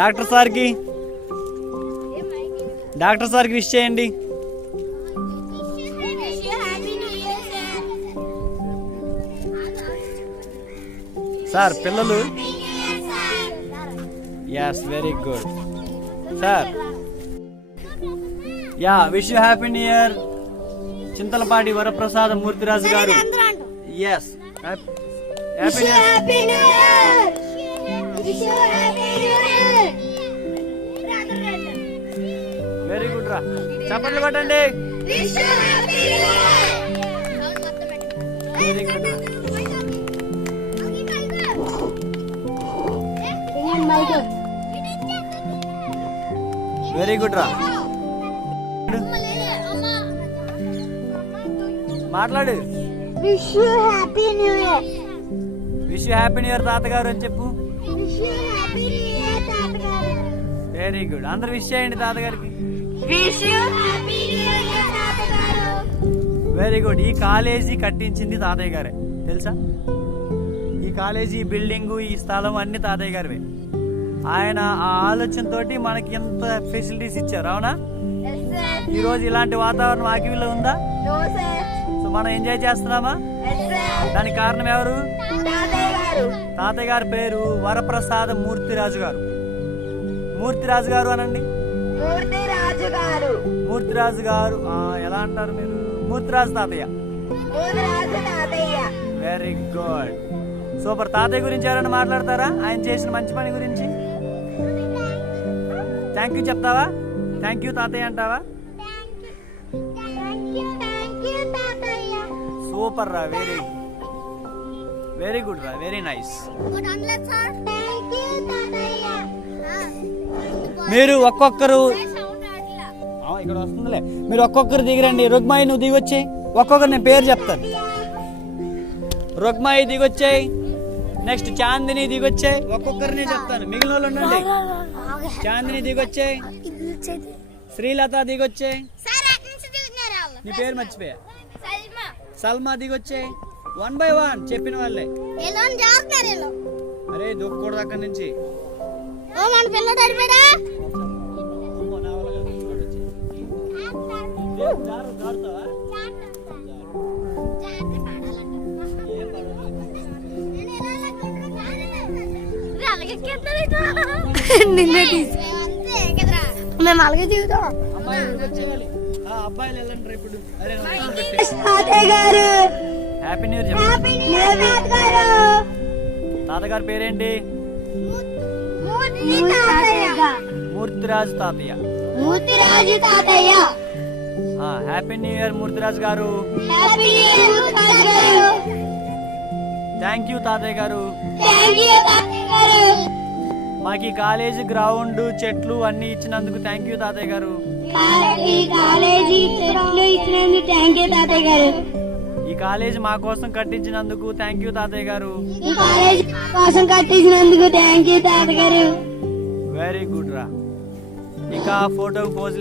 Doctor సార్కి wish చేయండి. Sir పిల్లలు yes very good sir yeah wish you happy new year Chintalapati Varaprasada Murthiraju గారు. Yes happy new year. Very good రా, చప్పట్లు కొట్టండి. వెరీ గుడ్ రా. వెరీ గుడ్ రా, మాట్లాడు. Wish you happy new year. Wish you happy new year తాతగారు అని చెప్పు. Wish you happy new year తాతగారు. వెరీ గుడ్, అందరు విష్ చేయండి తాతగారికి. Wish you happy new year తాతగారు. Very good. ఈ కాలేజీ కట్టించింది తాతయ్య గారే తెలుసా? ఈ కాలేజీ బిల్డింగ్ ఈ స్థలం అన్ని తాతయ్య గారివే. ఆయన ఆ ఆలోచనతోటి మనకి ఎంత ఫెసిలిటీస్ ఇచ్చారు, అవునా? ఈ రోజు ఇలాంటి వాతావరణం ఆకివిలో ఉందా? సో మనం ఎంజాయ్ చేస్తున్నామా? దానికి కారణం ఎవరు? తాతయ్య గారి పేరు వరప్రసాద మూర్తిరాజు గారు. మూర్తిరాజు గారు అనండి. మూర్తిరాజు గారు ఎలా అంటారు మీరు? మూర్తిరాజు తాతయ్య. Very good, super. తాతయ్య గురించి ఎవరైనా మాట్లాడతారా? ఆయన చేసిన మంచి పని గురించి థ్యాంక్ యూ చెప్తావా? థ్యాంక్ యూ తాతయ్య అంటావా? సూపర్ రా, వెరీ గుడ్ రా, వెరీ నైస్. మీరు ఒక్కొక్కరు ఇక్కడ వస్తుందిలే, మీరు ఒక్కొక్కరు దిగిరండి. రుగ్మాయి నువ్వు దిగొచ్చాయి, ఒక్కొక్కరు నేను పేరు చెప్తాను. రుగ్మాయి దిగొచ్చాయి, నెక్స్ట్ చాందిని దిగొచ్చాయి. ఒక్కొక్కరిని చెప్తాను, మిగిలిన వాళ్ళు ఉండండి. చాందిని దిగొచ్చాయి, శ్రీలత దిగొచ్చాయి, నీ పేరు మర్చిపోయా, సల్మా దిగొచ్చాయి. 1 by 1 చెప్పిన వాళ్ళే. అరే దొక్కకూడదు అక్కడి నుంచి. మేము అలాగే చూద్దాం. అబ్బాయిలు వెళ్ళండి ఇప్పుడు. Happy new year. తాతగారి పేరేంటి? మూర్తిరాజు తాతయ్య. హ్యాపీ న్యూ ఇయర్ మూర్తిరాజు గారు. థ్యాంక్ యూ తాతయ్య గారు. మాకు ఈ కాలేజీ గ్రౌండ్ చెట్లు అన్ని ఇచ్చినందుకు థ్యాంక్ యూ తాతయ్య గారు. ఈ కాలేజీ మా కోసం కట్టించినందుకు థ్యాంక్ యూ తాతయ్య గారు. వెరీ గుడ్ రా. ఇక ఫోటో పోజ్.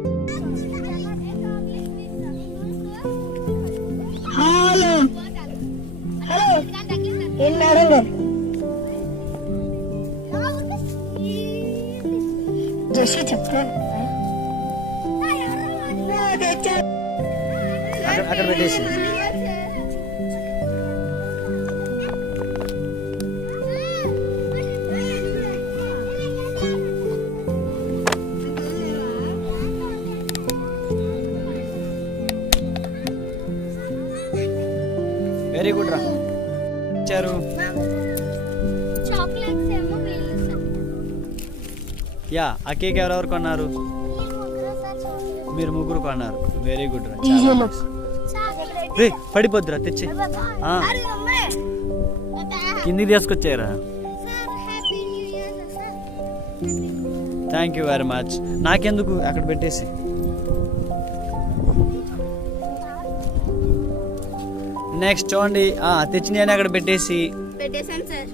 అక్కడ పెట్టేసి వెరీ గుడ్ రా. ఇచ్చారు. యా ఆ కేక్ ఎవరెవరు కొన్నారు? మీరు ముగ్గురు కొన్నారు. వెరీ గుడ్ రా. పడిపోద్దురా, తెచ్చి కిందికి తీసుకొచ్చారా? Thank you very much. నాకెందుకు, అక్కడ పెట్టేసి. నెక్స్ట్ చూడండి, తెచ్చిన అక్కడ పెట్టేసి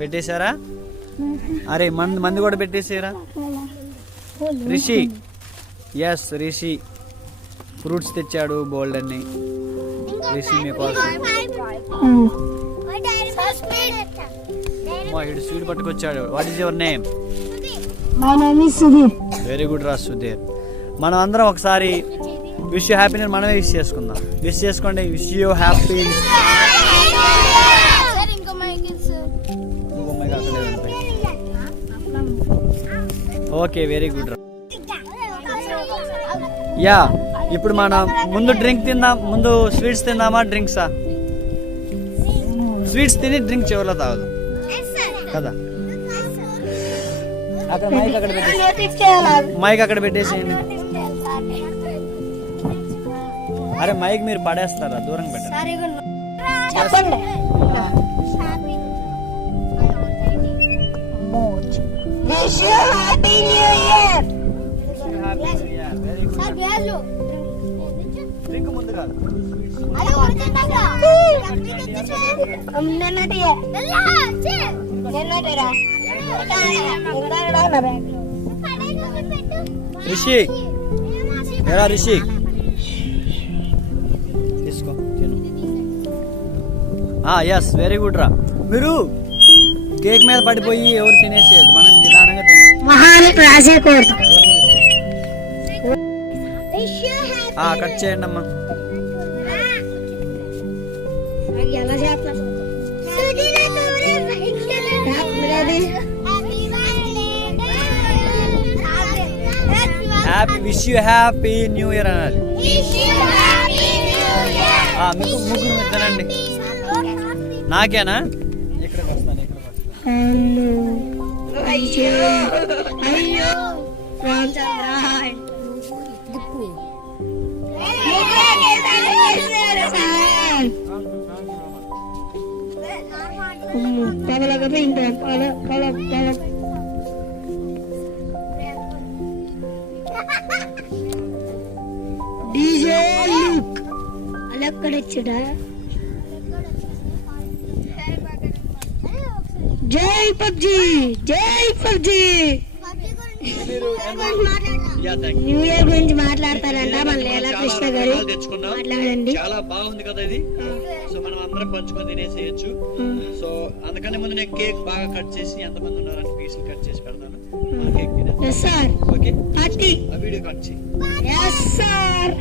పెట్టేశారా? అరే మంది కూడా పెట్టేసారా? రిషి, ఎస్ రిషి ఫ్రూట్స్ తెచ్చాడు బోల్డ్ అన్ని. రిషి మీకోసం అమ్మ ఇటు స్వీట్ పట్టుకొచ్చాడు. What is your name? My name is Sudhir. Very good రా సుధీర్. మనం అందరం ఒకసారి wish you happy new year మనమే విష్ చేసుకుందాం. విష్ చేసుకోండి. Wish you happy. Okay very good రా. యా ఇప్పుడు మనం ముందు డ్రింక్ తిందాం. ముందు స్వీట్స్ తిందామా డ్రింక్సా? స్వీట్స్ తిని డ్రింక్ చివరిలో తాగుదాం కదా. అక్కడ మైక్ అక్కడ పెట్టేసి మైక్ అక్కడ పెట్టేసేయండి. అరే మైక్ మీరు పడేస్తారా? దూరంగా పెట్టండి. చెప్పండి. Wish you happy new year. Very good. Drink ముందు కాదు. రిషి ఎలా రిషి తీసుకో తిను. ఎస్ వెరీ గుడ్ రా. మీరు కేక్ మీద పడిపోయి ఎవరు తినేసేది, మనం నిదానంగా తిన్నాం. మహానికి రాసేకూడదు. కట్ చేయండి అమ్మా. ఎలా చేస్తారు? Happy wish you happy new year అనాలి. మీకు ముగ్గురు తినండి. నాకేనా? ఇక్కడికి వస్తాను. అలక్కడొచ్చుడా. జై పబ్జీ, జై పబ్జీ. న్యూ ఇయర్ గురించి మాట్లాడతారంట మన లీలా కృష్ణ గారు. మాట్లాడండి. చాలా బాగుంది కదా ఇది. సో మనం అందరం పంచుకొని తినేసేయచ్చు. సో అందుకని ముందు నేను కేక్ బాగా కట్ చేసి ఎంతమంది ఉన్నారని పీసులు కట్ చేసి పెడతాను. కేక్ తినే. Yes sir. ఓకే పార్టీ ఆ వీడియో కట్ చేయి. Yes sir.